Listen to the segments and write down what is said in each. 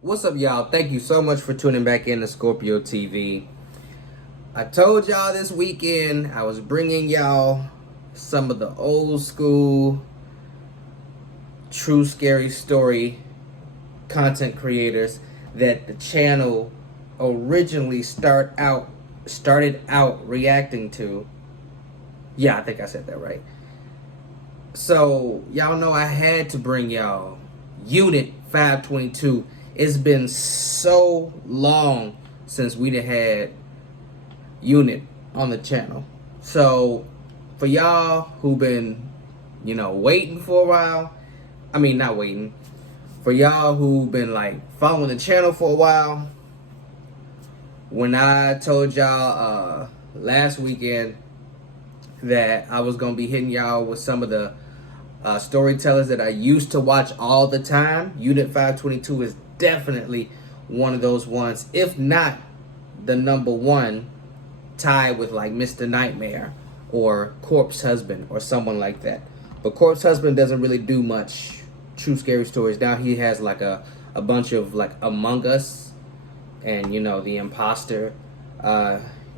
What's up, y'all? Thank you so much for tuning back in to Scorpio TV. I told y'all this weekend I was bringing y'all some of the old school true scary story content creators that the channel originally started out reacting to. Yeah, I think I said that right. So y'all know I had to bring y'all Unit 522. It's been so long since we'd had Unit on the channel. So for y'all who've been, waiting for a while, I mean not waiting, for y'all who've been like following the channel for a while, when I told y'all last weekend that I was gonna be hitting y'all with some of the storytellers that I used to watch all the time, Unit 522 is definitely one of those ones, if not the number one, tied with like Mr. Nightmare or Corpse Husband or someone like that. But Corpse Husband doesn't really do much true scary stories. Now he has like a bunch of like Among Us and the Imposter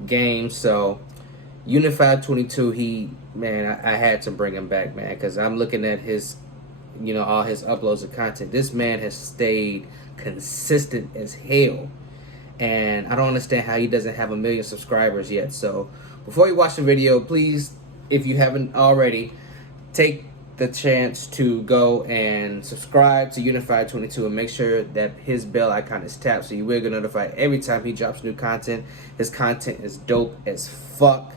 games. So Unit 522, I had to bring him back, man, because I'm looking at his, all his uploads of content. This man has stayed consistent as hell, and I don't understand how he doesn't have 1 million subscribers yet. So before you watch the video, please, if you haven't already, take the chance to go and subscribe to Unit 522 and make sure that his bell icon is tapped so you will get notified every time he drops new content. His content is dope as fuck.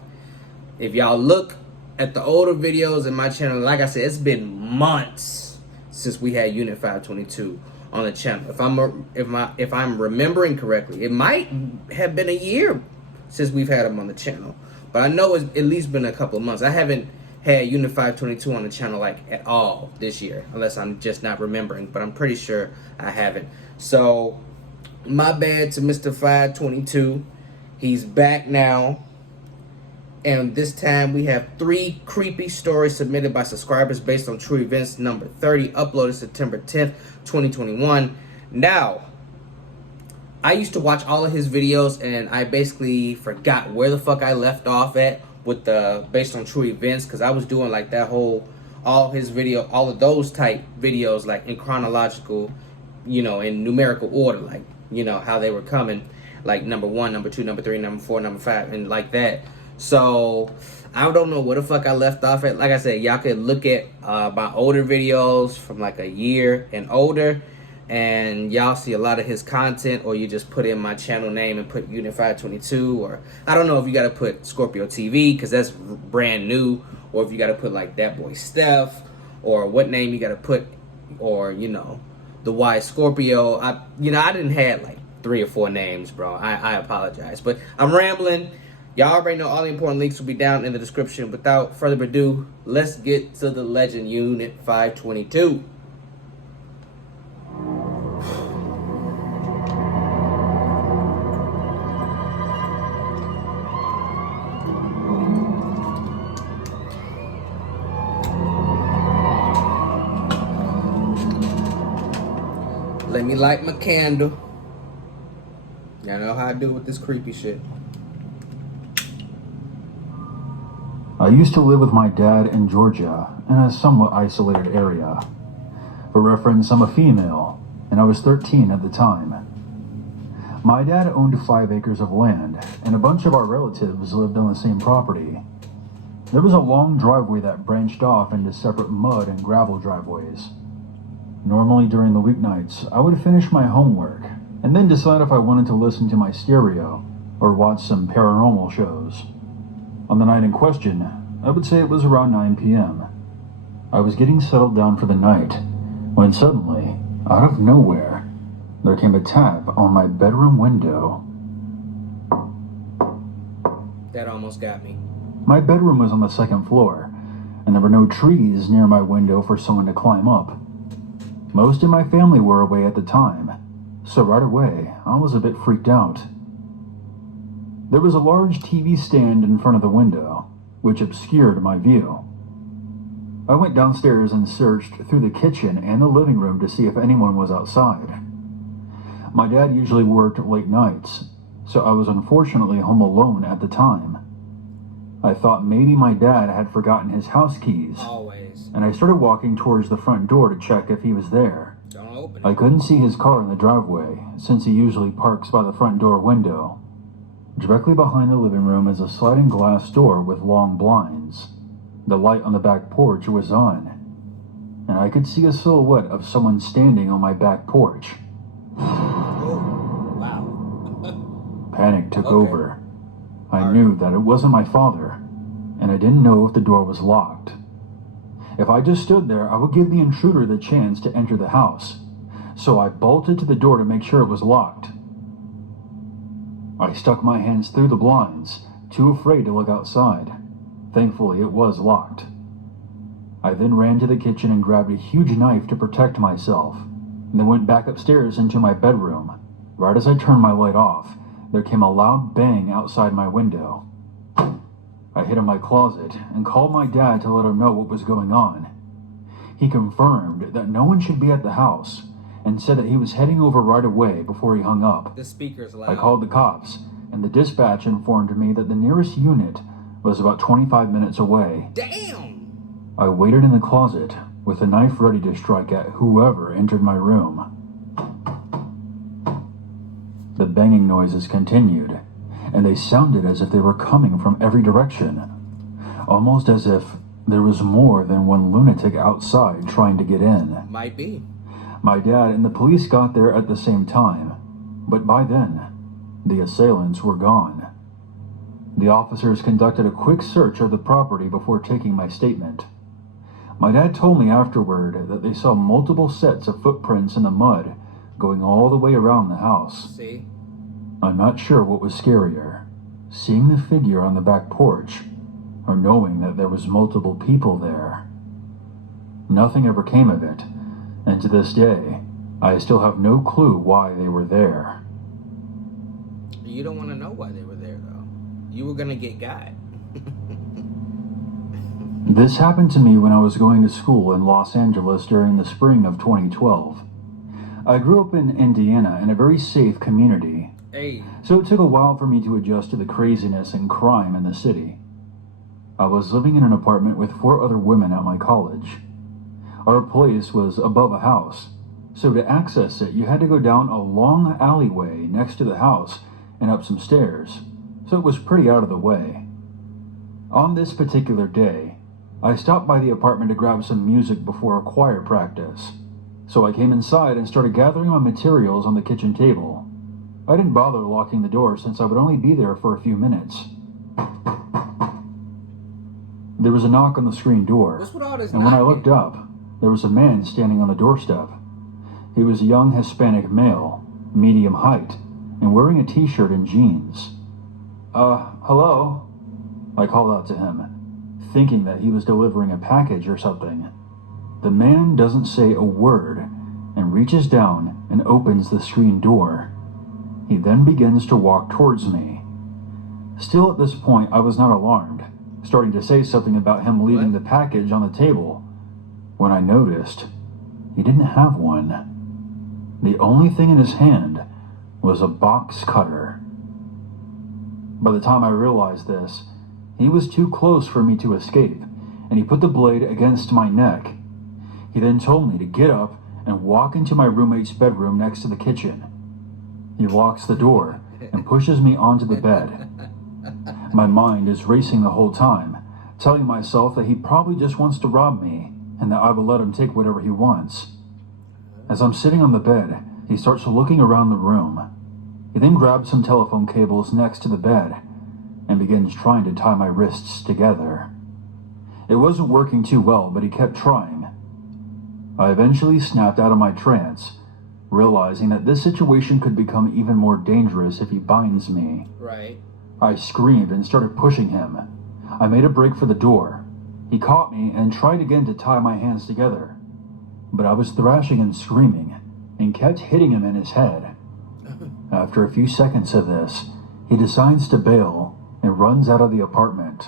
If y'all look at the older videos in my channel, like I said, it's been months since we had Unit 522 on the channel. If I'm remembering correctly, it might have been a year since we've had him on the channel, but I know it's at least been a couple of months. I haven't had Unit 522 on the channel like at all this year, unless I'm just not remembering, but I'm pretty sure I haven't. So my bad to Mr. 522. He's back now. And this time we have 3 creepy stories submitted by subscribers based on true events, number 30, uploaded September 10th, 2021. Now, I used to watch all of his videos and I basically forgot where the fuck I left off at with the based on true events, because I was doing like that whole, all of those type videos like in chronological, in numerical order, like, how they were coming, like number 1, number 2, number 3, number 4, number 5, and like that. So I don't know where the fuck I left off at. Like I said, y'all could look at my older videos from like a year and older, and y'all see a lot of his content, or you just put in my channel name and put Unit 522, or I don't know if you got to put Scorpio TV because that's brand new, or if you got to put like That Boy Steph, or what name you got to put, or the Y Scorpio. I didn't have like 3 or 4 names, bro. I apologize, but I'm rambling. Y'all already know all the important links will be down in the description. Without further ado, let's get to the legend, Unit 522. Let me light my candle. Y'all know how I do with this creepy shit. I used to live with my dad in Georgia in a somewhat isolated area. For reference, I'm a female, and I was 13 at the time. My dad owned 5 acres of land, and a bunch of our relatives lived on the same property. There was a long driveway that branched off into separate mud and gravel driveways. Normally during the weeknights, I would finish my homework, and then decide if I wanted to listen to my stereo or watch some paranormal shows. On the night in question, I would say it was around 9 p.m. I was getting settled down for the night when suddenly, out of nowhere, there came a tap on my bedroom window. That almost got me. My bedroom was on the 2nd floor, and there were no trees near my window for someone to climb up. Most of my family were away at the time, so right away, I was a bit freaked out. There was a large TV stand in front of the window, which obscured my view. I went downstairs and searched through the kitchen and the living room to see if anyone was outside. My dad usually worked late nights, so I was unfortunately home alone at the time. I thought maybe my dad had forgotten his house keys, Always. and I started walking towards the front door to check if he was there. Don't open it. I couldn't see his car in the driveway, since he usually parks by the front door window. Directly behind the living room is a sliding glass door with long blinds. The light on the back porch was on, and I could see a silhouette of someone standing on my back porch. Oh, wow. Panic took Okay. over. I Alright. knew that it wasn't my father, and I didn't know if the door was locked. If I just stood there, I would give the intruder the chance to enter the house, so I bolted to the door to make sure it was locked. I stuck my hands through the blinds, too afraid to look outside. Thankfully, it was locked. I then ran to the kitchen and grabbed a huge knife to protect myself, and then went back upstairs into my bedroom. Right as I turned my light off, there came a loud bang outside my window. I hid in my closet and called my dad to let him know what was going on. He confirmed that no one should be at the house and said that he was heading over right away before he hung up. The speaker's loud. I called the cops, and the dispatch informed me that the nearest unit was about 25 minutes away. Damn! I waited in the closet with a knife ready to strike at whoever entered my room. The banging noises continued, and they sounded as if they were coming from every direction, almost as if there was more than one lunatic outside trying to get in. Might be. My dad and the police got there at the same time, but by then, the assailants were gone. The officers conducted a quick search of the property before taking my statement. My dad told me afterward that they saw multiple sets of footprints in the mud going all the way around the house. See? I'm not sure what was scarier, seeing the figure on the back porch, or knowing that there was multiple people there. Nothing ever came of it, and to this day, I still have no clue why they were there. You don't want to know why they were there, though. You were going to get got. This happened to me when I was going to school in Los Angeles during the spring of 2012. I grew up in Indiana in a very safe community, Hey. so it took a while for me to adjust to the craziness and crime in the city. I was living in an apartment with 4 other women at my college. Our place was above a house, so to access it you had to go down a long alleyway next to the house and up some stairs, so it was pretty out of the way. On this particular day, I stopped by the apartment to grab some music before a choir practice, so I came inside and started gathering my materials on the kitchen table. I didn't bother locking the door since I would only be there for a few minutes. There was a knock on the screen door, What's with all this and when I knocking? looked up, there was a man standing on the doorstep. He was a young Hispanic male, medium height, and wearing a t-shirt and jeans. Hello? I called out to him, thinking that he was delivering a package or something. The man doesn't say a word and reaches down and opens the screen door. He then begins to walk towards me. Still at this point, I was not alarmed, starting to say something about him leaving the package on the table, when I noticed he didn't have one. The only thing in his hand was a box cutter. By the time I realized this, he was too close for me to escape, and he put the blade against my neck. He then told me to get up and walk into my roommate's bedroom next to the kitchen. He locks the door and pushes me onto the bed. My mind is racing the whole time, telling myself that he probably just wants to rob me and that I will let him take whatever he wants. As I'm sitting on the bed, he starts looking around the room. He then grabs some telephone cables next to the bed and begins trying to tie my wrists together. It wasn't working too well, but he kept trying. I eventually snapped out of my trance, realizing that this situation could become even more dangerous if he binds me. Right. I screamed and started pushing him. I made a break for the door. He caught me and tried again to tie my hands together, but I was thrashing and screaming and kept hitting him in his head. After a few seconds of this, he decides to bail and runs out of the apartment.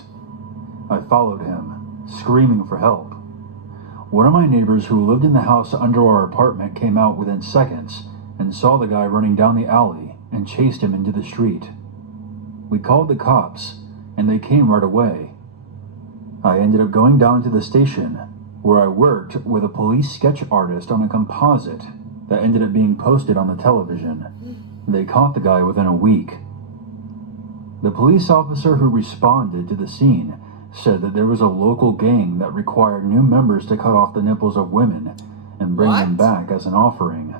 I followed him, screaming for help. One of my neighbors who lived in the house under our apartment came out within seconds and saw the guy running down the alley and chased him into the street. We called the cops, and they came right away. I ended up going down to the station, where I worked with a police sketch artist on a composite that ended up being posted on the television. They caught the guy within a week. The police officer who responded to the scene said that there was a local gang that required new members to cut off the nipples of women and bring them back as an offering.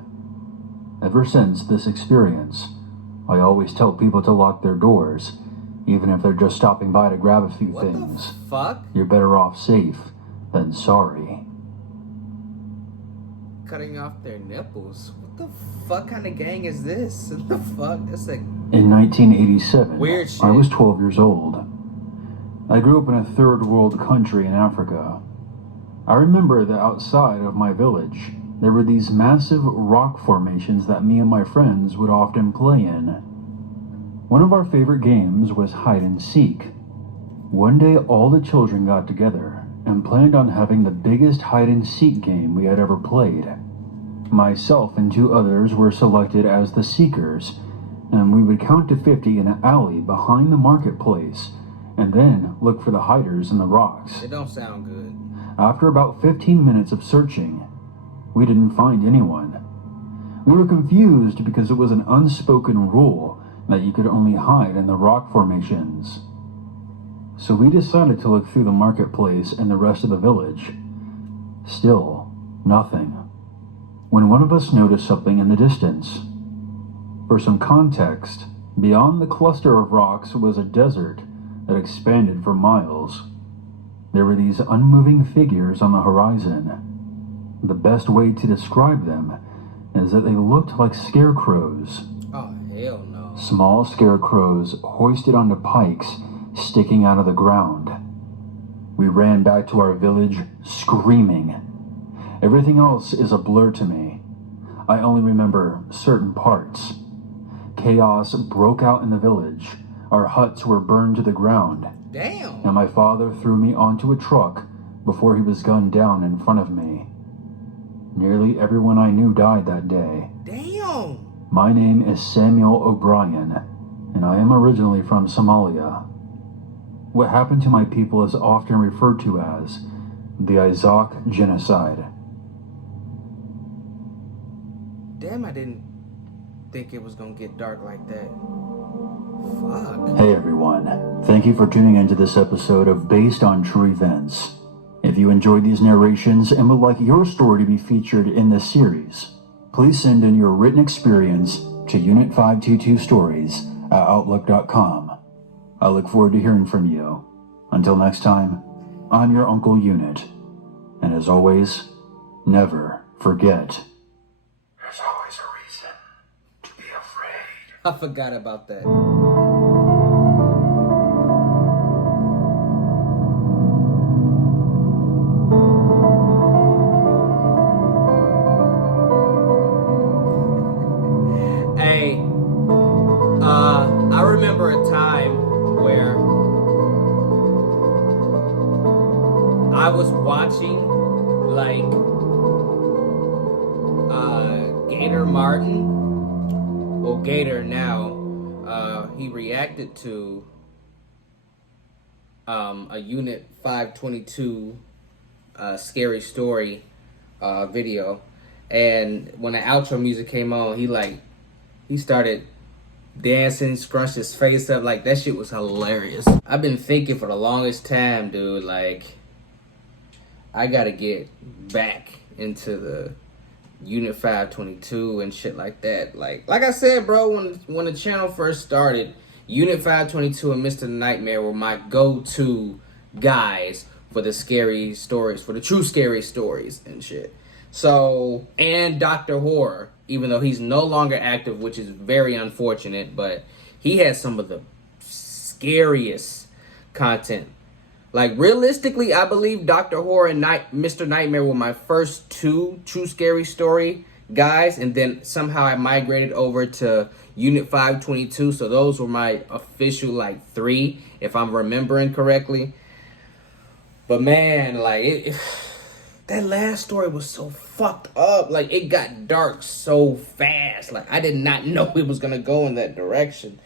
Ever since this experience, I always tell people to lock their doors, even if they're just stopping by to grab a few things. The fuck? You're better off safe than sorry. Cutting off their nipples? What the fuck kind of gang is this? What the fuck? That's like... In 1987, weird shit. I was 12 years old. I grew up in a third world country in Africa. I remember that outside of my village, there were these massive rock formations that me and my friends would often play in. One of our favorite games was hide and seek. One day all the children got together and planned on having the biggest hide and seek game we had ever played. Myself and 2 others were selected as the seekers, and we would count to 50 in an alley behind the marketplace and then look for the hiders in the rocks. It don't sound good. After about 15 minutes of searching, we didn't find anyone. We were confused because it was an unspoken rule that you could only hide in the rock formations. So we decided to look through the marketplace and the rest of the village. Still, nothing. When one of us noticed something in the distance. For some context, beyond the cluster of rocks was a desert that expanded for miles. There were these unmoving figures on the horizon. The best way to describe them is that they looked like scarecrows. Oh, hell no. Small scarecrows hoisted onto pikes sticking out of the ground. We ran back to our village screaming. Everything else is a blur to me. I only remember certain parts. Chaos broke out in the village. Our huts were burned to the ground. Damn. And my father threw me onto a truck before he was gunned down in front of me. Nearly everyone I knew died that day. Damn. My name is Samuel O'Brien, and I am originally from Somalia. What happened to my people is often referred to as the Isaac Genocide. Damn, I didn't think it was gonna get dark like that. Fuck. Hey everyone, thank you for tuning into this episode of Based on True Events. If you enjoyed these narrations and would like your story to be featured in this series, please send in your written experience to unit522stories@outlook.com. I look forward to hearing from you. Until next time, I'm your Uncle Unit, and as always, never forget. There's always a reason to be afraid. I forgot about that. Hey, I remember a time where I was watching like Gator Martin, well Gator now, he reacted to a Unit 522 scary story video, and when the outro music came on, he started dancing, scrunched his face up. Like, that shit was hilarious. I've been thinking for the longest time, dude, like, I gotta get back into the Unit 522 and shit like that. Like I said, bro, when the channel first started, Unit 522 and Mr. Nightmare were my go-to guys for the scary stories, for the true scary stories and shit. So, and Dr. Horror, even though he's no longer active, which is very unfortunate, but he had some of the scariest content. Like, realistically, I believe Dr. Horror and Mr. Nightmare were my first 2 true scary story guys, and then somehow I migrated over to Unit 522, so those were my official, like, 3, if I'm remembering correctly. But man, like, that last story was so fucked up. Like, it got dark so fast. Like, I did not know it was gonna go in that direction.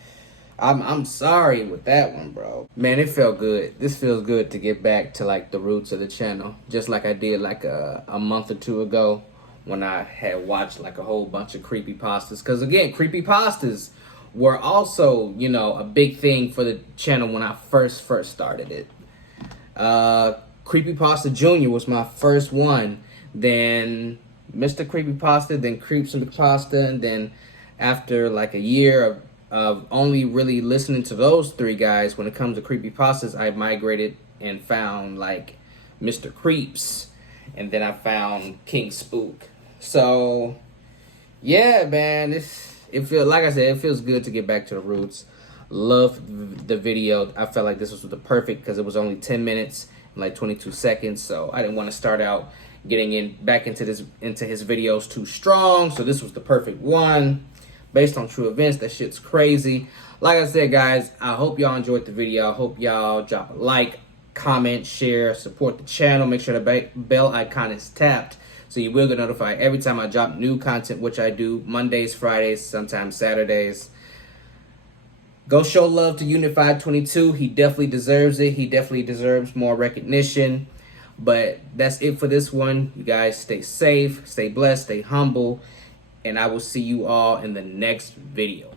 I'm sorry with that one, bro. Man, it felt good. This feels good to get back to like the roots of the channel, just like I did like a month or two ago when I had watched like a whole bunch of creepypastas. Because again, creepypastas were also, you know, a big thing for the channel when I first started it. Creepypasta Junior was my first one. Then Mr. Creepypasta, then Creeps and Pasta, and then after like a year of only really listening to those three guys, when it comes to creepypastas, I migrated and found like Mr. Creeps, and then I found King Spook. So yeah, man, it feels, like I said, it feels good to get back to the roots. Love the video. I felt like this was the perfect, because it was only 10 minutes and like 22 seconds. So I didn't want to start out getting back into his videos too strong. So this was the perfect one, based on true events. That shit's crazy. Like I said, guys, I hope y'all enjoyed the video. I hope y'all drop a like, comment, share, support the channel. Make sure the bell icon is tapped so you will get notified every time I drop new content, which I do Mondays, Fridays, sometimes Saturdays. Go show love to Unified22. He definitely deserves it. He definitely deserves more recognition. But that's it for this one. You guys stay safe, stay blessed, stay humble, and I will see you all in the next video.